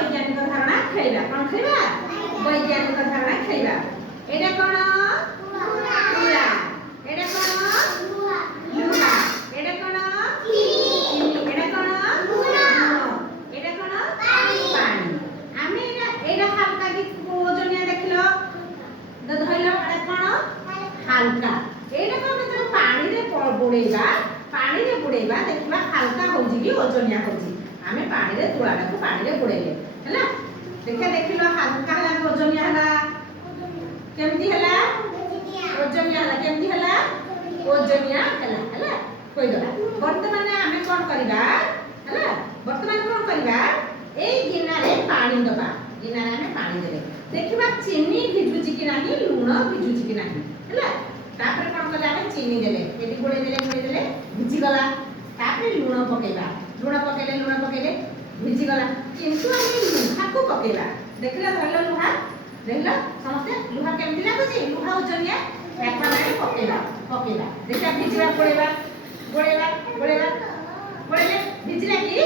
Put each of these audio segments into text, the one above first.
वैज्ञानिक धारणा खेलिबा कोन खेलिबा वैज्ञानिक धारणा खेलिबा एटा कोन तुला एटा कोन लुहा एटा कोन चीनी एटा कोन एटा कोन पानी आमे एटा हल्का कि ओजनिया देखलो धइलो एटा कोन हल्का एटा कोन तो पानी रे बुड़ेबा पानी रे बुड़ेबा देखबा हल्का होजी कि ओजनिया होजी आमे पानी रे तुलाडा को पानी रे बुड़ेले हला देखिलो हल्का हला ओजनिया हला केमती हला ओजनिया हला केमती हला ओजनिया हला हला कोइ दला वर्तमान आमे कोन करिबा हला वर्तमान कोन करिबा ए गिना रे पानी दबा गिना रे आमे पानी देले देखिबा चीनी भिजुची कि नाही लूण भिजुची कि नाही हला तापर कोन कले आमे चीनी देले एटी गोळे देले भिजी गला तापर लूण पकेले भिजी गला किंतु आमे लुहा को पकेला देखला धरलो लुहा देखला समझते लुहा केमती लागुची लुहा ओजनिया एकमा माने पकेला देखा भिजिला गोळेले भिजिला कि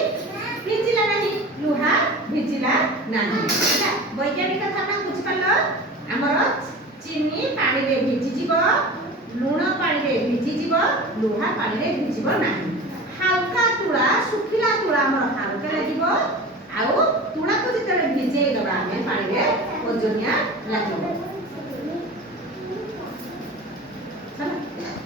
भिजिला नाही लुहा भिजिला नाही ହେଲା वैज्ञानिक धारणा बुझि पालो हमर चीनी पानी रे भिजी जीवो लूण पानी रे भिजी जीवो लुहा पानी रे भिजिबो नाही हल्का तुला सुखिला तुला हमर हल्का लागिबो आउ तुला को जेते भिजे दबा हमें पानी रे ओजनिया लागिबो